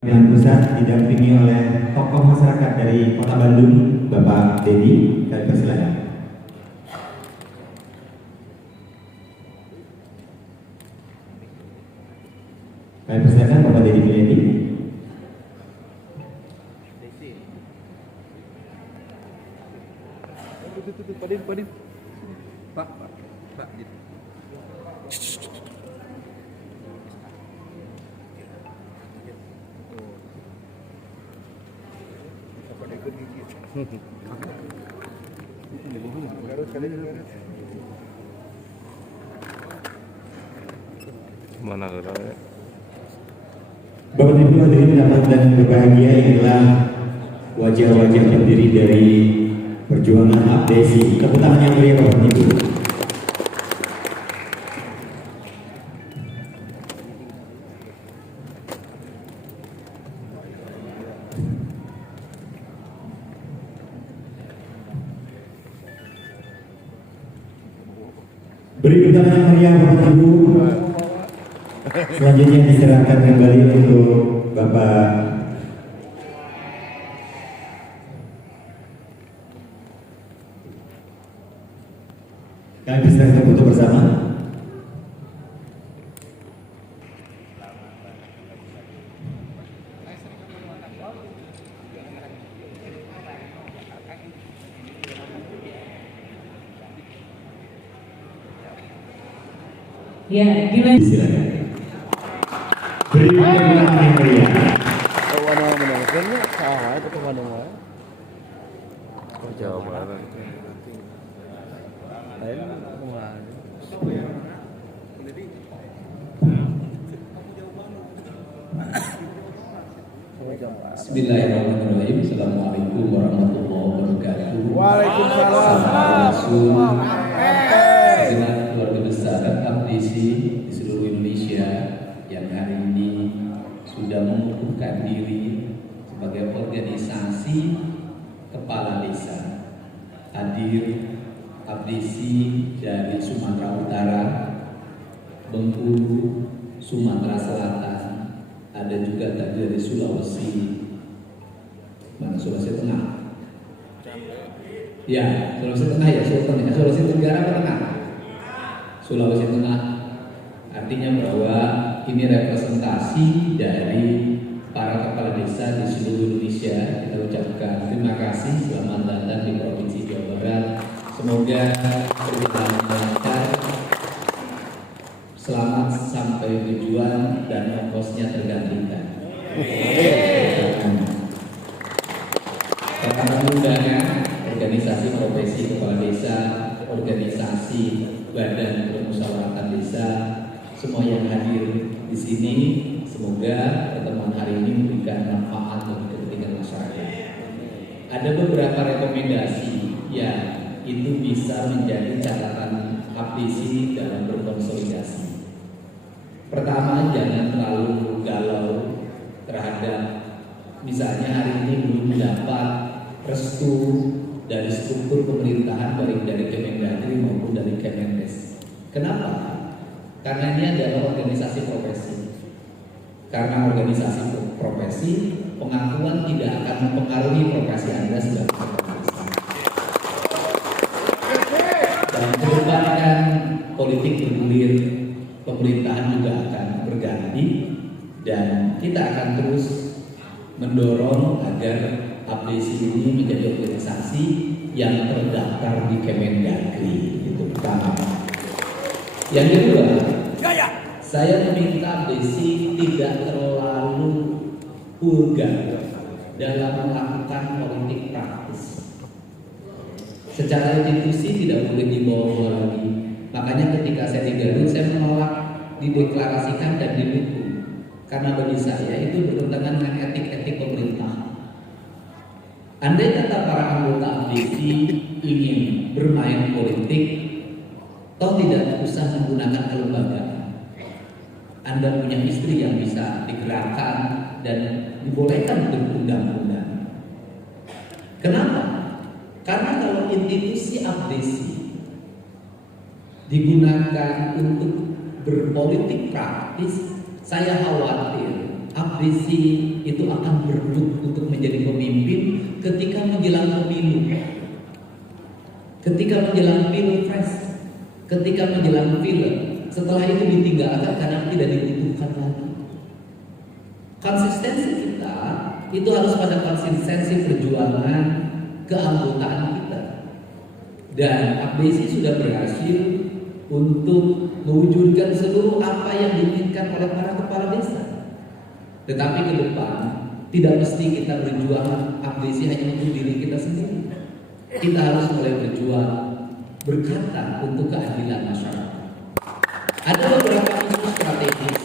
Pemilihan pusat didampingi oleh tokoh masyarakat dari Kota Bandung, Bapak Dedi. Kami persilakan. Kami persilakan Bapak Dedi Miledi. Padin. Pak. Mana ada? Bapak Ibu hadirin dapat dan berbahagia, inilah wajah-wajah pendiri dari perjuangan APDSI. Tepuk tangan yang meriah Bapak Ibu. Beri tepuk tangan yang meriah Bapak Ibu. Selanjutnya diserahkan kembali untuk Bapak kami persilakan foto bersama. Ya, gimana? Silakan. Beri tepuk tangan yang meriah. Jawa Barat. Bismillahirrahmanirrahim. Assalamualaikum warahmatullahi wabarakatuh. Waalaikumsalam. Segenap keluarga besar APDSI di seluruh Indonesia yang hari ini sudah mengukuhkan diri sebagai organisasi kepala desa. Hadir APDSI dari Sumatera Utara, Bengkulu, Sumatera Selatan, ada juga dari Sulawesi, Sulawesi Tengah. Ya, Sulawesi Tengah ya, Sulawesi Tenggara apa Tengah? Sulawesi Tengah. Artinya bahwa ini representasi dari para kepala desa di seluruh Indonesia. Kita ucapkan terima kasih, selamat datang di Provinsi Jawa Barat. Semoga berjalan lancar, selamat sampai tujuan dan ongkosnya tergantikan. Para undangan, organisasi profesi kepala desa, organisasi badan permusyawaratan desa, semua yang hadir di sini, semoga pertemuan hari ini memberikan manfaat bagi kepentingan masyarakat. Ada beberapa rekomendasi yang itu bisa menjadi catatan APDSI dalam berkonsolidasi. Pertama, jangan terlalu galau terhadap misalnya hari ini belum mendapat restu dari struktur pemerintahan baik dari Kemendagri maupun dari Kemenkes. Kenapa? Karena ini adalah organisasi profesi. Karena organisasi profesi, pengakuan tidak akan mempengaruhi profesi Anda sebagai kepala desa. Dan kedepan kan politik bergulir, pemerintahan juga akan berganti, dan kita akan terus mendorong agar APDSI ini menjadi organisasi yang terdaftar di Kemendagri. Itu pertama. Yang kedua, saya meminta APDSI tidak terlalu vulgar dalam melakukan politik praktis. Secara institusi tidak boleh dibawa lagi. Makanya ketika saya di Garut, saya menolak dideklarasikan dan didukung. Karena bagi saya itu bertentangan dengan etik-etik pemerintah. Andai kata para anggota APDSI ingin bermain politik, toh tidak usah menggunakan kelembagaan. Anda punya istri yang bisa digerakkan dan dibolehkan berundang-undang. Kenapa? Karena kalau institusi APDSI digunakan untuk berpolitik praktis, saya khawatir abdesi itu akan berebut untuk menjadi pemimpin ketika menjelang pemilu, ketika menjelang pilpres, ketika menjelang pileg. Setelah itu ditinggalkan karena tidak dibutuhkan lagi. Konsistensi kita itu harus pada konsistensi perjuangan keanggotaan kita. Dan abdesi sudah berhasil untuk mewujudkan seluruh apa yang diinginkan oleh para kepala desa. Tetapi ke depan tidak mesti kita berjuang abdesi hanya untuk diri kita sendiri. Kita harus mulai berjuang berkata untuk keadilan masyarakat. Ada beberapa isu strategis,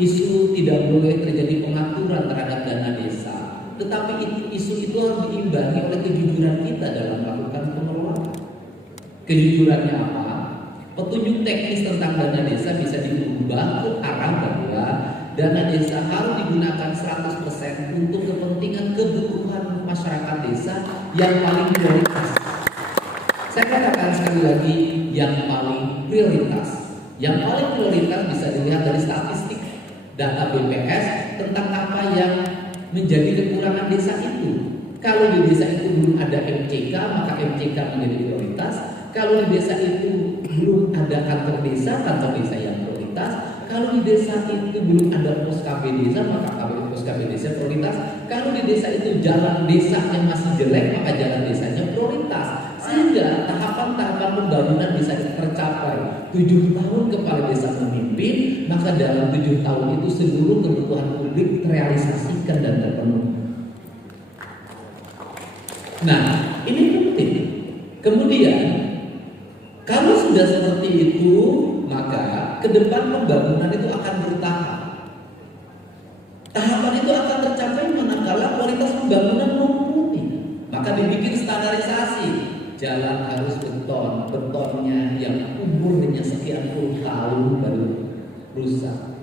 isu tidak boleh terjadi pengaturan terhadap dana desa. Tetapi isu itu harus diimbangi oleh kejujuran kita dalam melakukan pengelolaan. Kejujurannya apa? Petunjuk teknis tentang dana desa bisa diubah ke arah bahwa dana desa harus digunakan 100% untuk kepentingan kebutuhan masyarakat desa yang paling prioritas. Saya katakan sekali lagi, yang paling prioritas. Yang paling prioritas bisa dilihat dari statistik data BPS tentang apa yang menjadi kekurangan desa itu. Kalau di desa itu belum ada MCK, maka MCK menjadi prioritas. Kalau di desa itu belum ada kantor desa yang prioritas. Kalau di desa itu belum ada pos KB desa, maka pos KB desa prioritas. Kalau di desa itu jalan desanya masih jelek, maka jalan desanya prioritas. Sehingga tahapan-tahapan pembangunan bisa tercapai. 7 tahun kepala desa memimpin, maka dalam 7 tahun itu seluruh kebutuhan publik terrealisasikan dan terpenuhi. Nah, ini penting. Kemudian, kalau sudah seperti itu, maka ke depan pembangunan itu akan bertahap. Tahapan itu akan tercapai manakala kualitas pembangunan mumpuni. Maka dibikin standarisasi. Jalan harus beton, betonnya yang umurnya sekian puluh tahun baru rusak.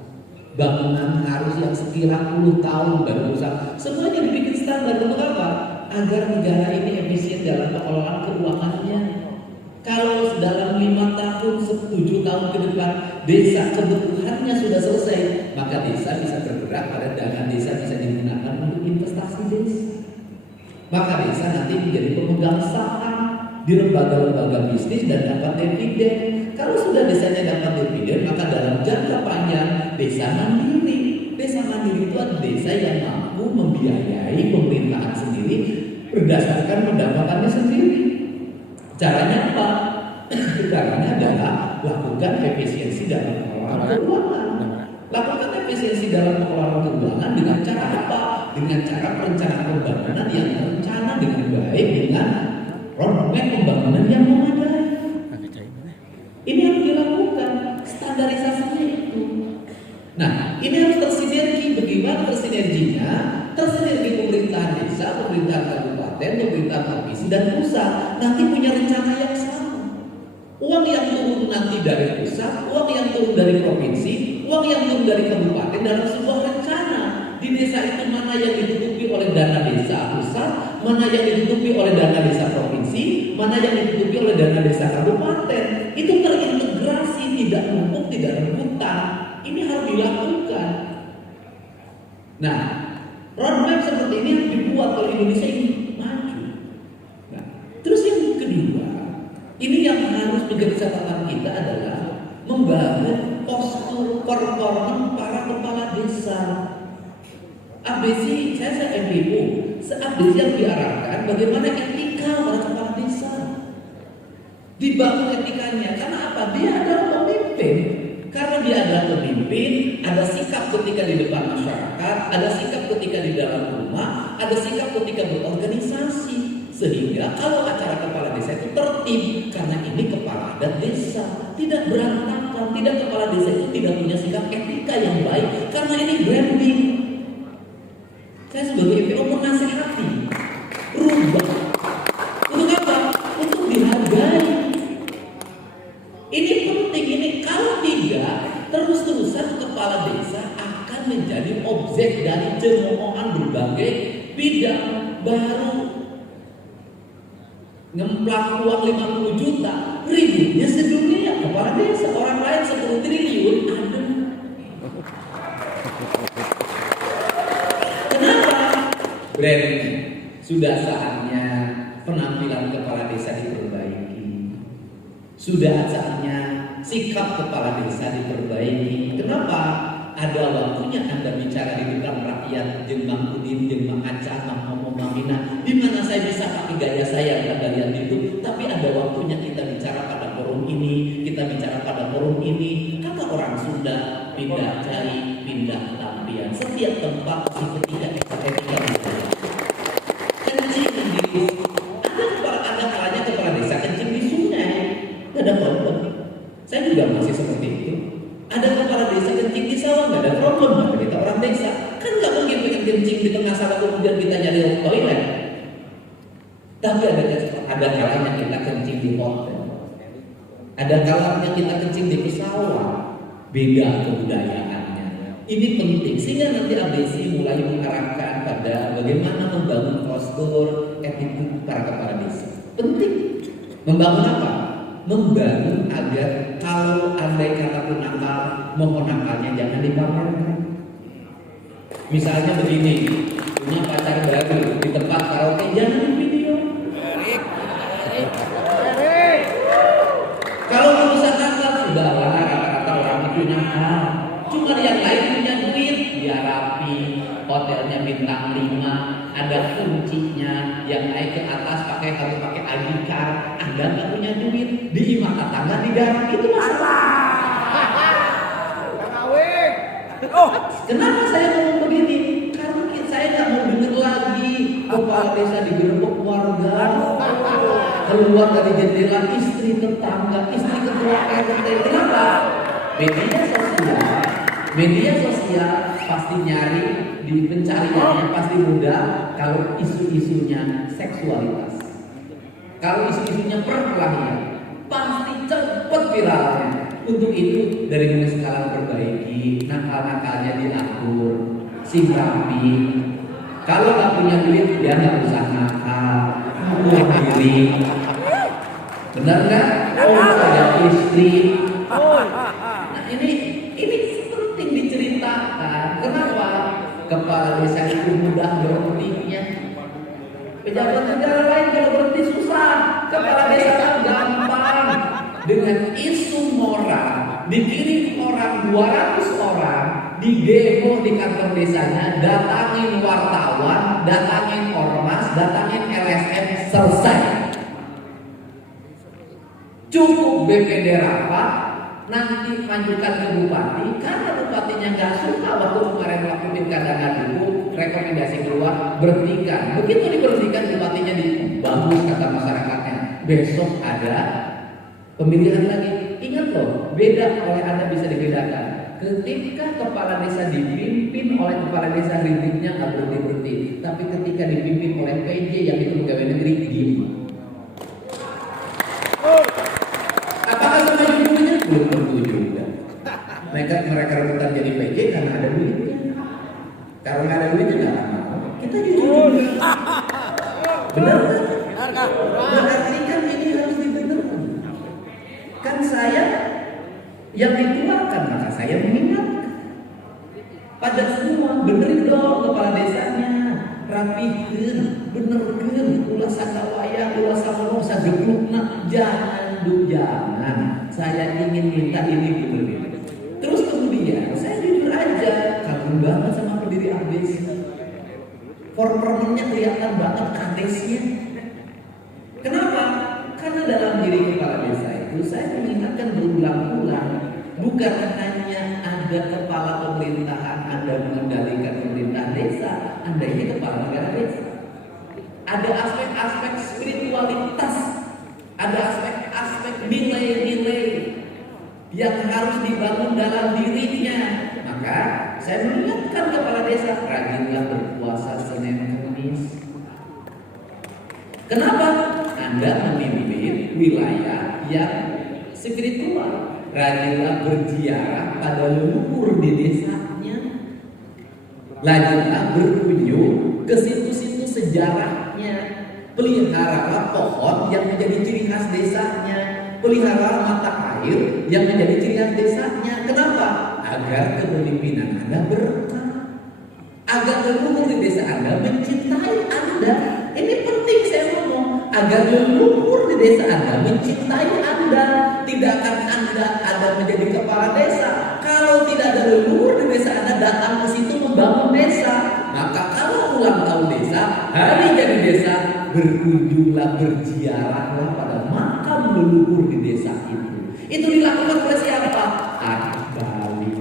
Bangunan harus yang sekian puluh tahun baru rusak. Semuanya dibikin standar untuk apa? Agar negara ini efisien dalam pengelolaan keuangannya. Kalau dalam 5 tahun, 7 tahun ke depan desa kebutuhannya sudah selesai, maka desa bisa bergerak pada dana desa bisa digunakan untuk investasi desa. Maka desa nanti menjadi pemegang saham di lembaga-lembaga bisnis dan dapat dividen. Kalau sudah desanya dapat dividen, maka dalam jangka panjang desa mandiri. Desa mandiri itu adalah desa yang mampu membiayai pemerintahan sendiri berdasarkan pendapatannya sendiri. Caranya apa? Caranya adalah lakukan efisiensi dalam pengelolaan keuangan. Lakukan efisiensi dalam pengelolaan keuangan dengan cara apa? Dengan cara perencanaan pembangunan yang terencana dengan baik, dengan roadmap pembangunan yang memadai. Ini yang dilakukan, standarisasinya itu. Nah, ini harus tersinergi. Bagaimana tersinerginya? Tersinergi pemerintahan desa, pemerintahan kabupaten, pemerintahan provinsi dan pusat. Nanti punya rencana yang sama. Uang yang turun nanti dari pusat, uang yang turun dari provinsi, uang yang turun dari kabupaten dalam sebuah rencana. Di desa itu mana yang ditutupi oleh dana desa pusat, mana yang ditutupi oleh dana desa provinsi, mana yang ditutupi oleh dana desa kabupaten. Itu terintegrasi, tidak numpuk, tidak rebutan. Ini harus dilakukan. Nah, roadmap seperti ini harus dibuat kalau Indonesia ini maju. Nah, terus yang kedua, ini yang harus menjadi catatan kita adalah membangun postur performa para kepala desa. Abdesi, saya MPO, seabdesi yang diarahkan bagaimana etika para kepala desa. Dibangun etikanya, karena apa? Dia adalah pemimpin. Karena dia adalah pemimpin, ada sikap ketika di depan masyarakat, ada sikap ketika di dalam rumah, ada sikap ketika berorganisasi. Sehingga kalau acara kepala desa itu tertib, karena ini kepala adat desa, tidak berantakan, tidak kepala desa itu tidak punya sikap etika yang baik, karena ini branding. Saya sebagai MPO menasehati, rubah. Untuk apa? Untuk dihargai. Ini penting, ini kalau tidak, terus-terusan kepala desa akan menjadi objek dari cemoohan berbagai bidang baru. Ngemplak uang 50 juta, ributnya sedunia kepala desa, orang lain 10 triliun ada. branding. Sudah saatnya penampilan kepala desa diperbaiki. Sudah saatnya sikap kepala desa diperbaiki. Kenapa? Ada waktunya Anda bicara di depan rakyat, jeung Mang Udin, jeung Mang Acah, Mang Momo, Mang Mina. Di mana saya bisa pakai gaya saya yang Anda lihat itu, tapi ada waktunya kita bicara pada forum ini, kita bicara pada forum ini. Kata orang Sunda, pindah cai, pindah lampian. Setiap tempat pasti ketika etika bicara. Kencing di ada kalanya kepala desa kencing di sungai, nggak ada problem. Saya juga masih seperti itu. Ada kepala desa kencing di sawah, nggak ada problem. Maka kita orang desa kan nggak mungkin pengen kencing di tengah sawah kemudian kita nyari toilet. Tapi ada kalanya kita kencing di hotel. Ada kalanya kita kencing di pesawat. Beda kebudayaannya. Ini penting sehingga nanti ABC mulai mengarahkan pada bagaimana membangun postur attitude para kepala desa. Penting. Membangun apa? Membangun agar kalau andai kata pun nakal, mohon nakalnya jangan dipamerkan. Misalnya begini, punya pacar baru di tempat karaoke jangan di video. Kalau urusan nakal sudahlah, kata-kata orang itu nakal. Cuma yang lain punya duit, dia rapi, hotelnya bintang 5, ada kuncinya, yang naik ke atas harus pakai ID card. Anda nggak punya duit, di mata tangga digarap, itu masalah. Kenapa saya ngomong begini? Karena saya nggak mau dengar lagi kepala desa digerebek warga, keluar dari jendela istri tetangga, istri ketua RT. Kenapa? Media sosial pasti nyari, di pencariannya pasti mudah kalau isu-isunya seksualitas. Kalau isu-isunya perkelahian, pasti cepat viralnya. Untuk itu dari mulai sekarang perbaiki, nakal-nakalnya diatur, rapi. Kalau nggak punya duit, dia nggak usah nakal, bunuh diri. Benar nggak? Ada istri. Nah ini penting diceritakan. Kenapa? Kepala desa itu mudah berhentinya. Pejabat negara lain kalau berhenti susah. Kepala desa kan gampang. Dengan isu moral dikirim orang 200 orang di demo di kantor desanya, datangin wartawan, datangin ormas, datangin LSM, selesai. Cukup BPD rapat, nanti lanjutkan ke bupati. Karena bupatinya nggak suka waktu kemarin waktu pilkada dulu, rekomendasi keluar berhentikan. Begitu diberhentikan bupatinya bagus kata masyarakatnya. Besok ada pemilihan lagi. Ingat loh, beda oleh Anda bisa dibedakan. Ketika kepala desa dipimpin oleh kepala desa rintiknya nggak berhenti-berhenti. Tapi ketika dipimpin oleh PJ yang itu pegawai negeri diem. Apakah sama judulnya? Belum tentu juga. Mereka rebutan jadi PJ karena ada duitnya. Kalau nggak ada duitnya nggak mau. Kita jujur. Benar kan? Berarti kan ini harus dibenarkan. Kan saya yang dituakan, maka saya mengingatkan pada semua, benerin dong kepala desanya, rapihin, benerkan, ulah sakawaya, ulah samosa, geblukna, jangan. Saya ingin minta ini benerin. Terus kemudian saya jujur aja, kagum banget sama pendiri ABS. Formernya kelihatan banget kadesnya. Kenapa? Karena dalam diri kepala desa itu saya mengingatkan berulang-ulang, bukan hanya ada kepala pemerintahan Anda mengendalikan pemerintah desa, Anda ini kepala negara desa. Ada aspek-aspek spiritualitas, ada aspek-aspek nilai-nilai yang harus dibangun dalam dirinya. Maka saya mengingatkan kepala desa, rajinlah berpuasa Senin Kamis. Kenapa? Anda memimpin wilayah yang spiritual. Rajinlah berziarah pada leluhur di desanya. Rajinlah berkunjung ke situ-situ sejarahnya. Peliharalah pohon yang menjadi ciri khas desanya. Peliharalah mata air yang menjadi ciri khas desanya. Kenapa? Agar kepemimpinan Anda berkah. Agar leluhur di desa Anda mencintai agar leluhur di desa Anda mencintai Anda. Tidak akan Anda menjadi kepala desa kalau tidak ada leluhur di desa Anda datang ke situ membangun desa. Maka kalau ulang tahun desa, hari jadi desa, berkunjunglah, berziarahlah pada makam leluhur di desa itu. Itu dilakukan oleh siapa? Anak Bali.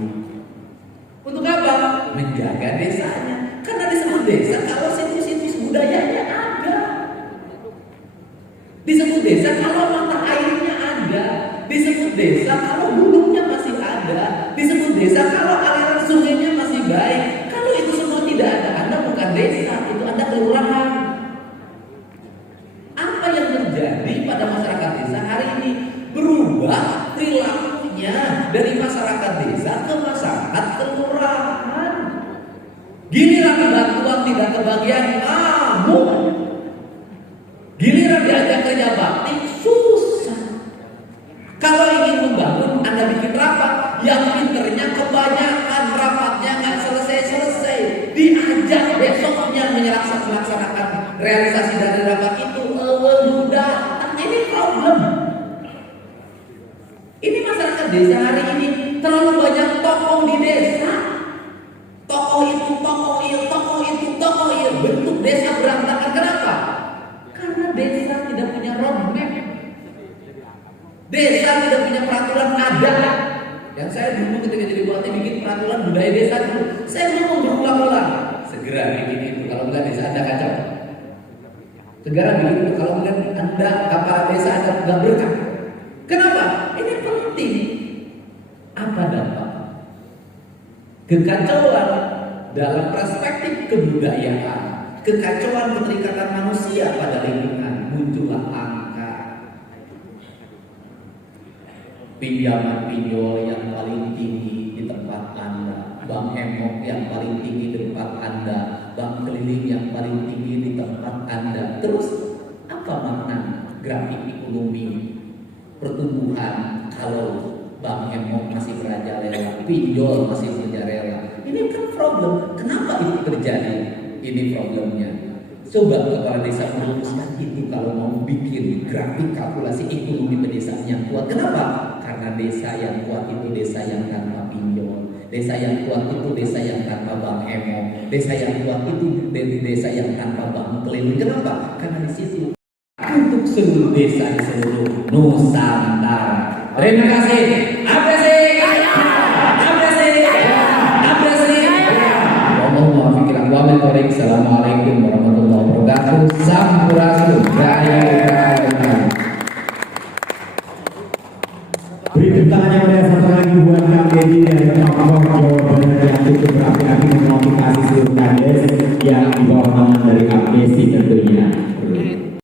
Untuk apa? Menjaga desanya. Karena disebut desa kalau situs-situs budayanya ada. Disebut desa kalau mata airnya ada. Disebut desa kalau gunungnya masih ada. Disebut desa kalau aliran sungainya masih baik. Kalau itu semua tidak ada, Anda bukan desa, itu Anda kelurahan. Apa yang terjadi pada masyarakat desa hari ini? Berubah perilakunya dari masyarakat desa ke masyarakat kelurahan. Giliran bantuan tidak kebagian, ngamuk. Giliran diajak kerja bakti, susah. Kalau ingin membangun, Anda bikin rapat. Yang pinternya kebanyakan, rapatnya nggak selesai-selesai. Diajak besoknya melaksanakan realisasi dari rapat itu. Ini problem. Ini masyarakat desa hari ini terlalu banyak tokoh di desa. Tokoh itu, tokoh itu. Bentuk desa berantakan. Kenapa? Karena desa tidak punya roadmap. Desa tidak punya peraturan ada. Yang saya dulu ketika jadi bupati bikin peraturan budaya desa dulu, saya ngomong berulang-ulang, segera bikin itu. Kalau enggak desa Anda kacau. Segera bikin itu. Kalau enggak Anda kepala desa Anda enggak berkah. Kenapa? Ini penting. Apa dampak? Kekacauan dalam perspektif kebudayaan, kekacauan keterikatan manusia pada lingkungan, muncullah angka pinjaman pinjol yang paling tinggi di tempat Anda, bank emok yang paling tinggi di tempat Anda, bank keliling yang paling tinggi di tempat Anda. Terus apa makna grafik ekonomi pertumbuhan kalau bank emok masih merajalela, pinjol masih merajalela? Ini kan problem. Kenapa itu terjadi? Ini problemnya. Coba kepala desa merumuskan itu kalau mau bikin grafik kalkulasi ekonomi pedesaan yang kuat. Kenapa? Karena desa yang kuat itu desa yang tanpa pinjol. Desa yang kuat itu desa yang tanpa bank emok. Desa yang kuat itu desa yang tanpa bank keliling. Kenapa? Karena di situ untuk seluruh desa di seluruh Nusantara. Terima kasih. Assalamualaikum warahmatullahi wabarakatuh. Sampurasun. Beri tepuk tangan yang meriah satu lagi buat Kang Deddy dari Kampung Jawa Barat yang cukup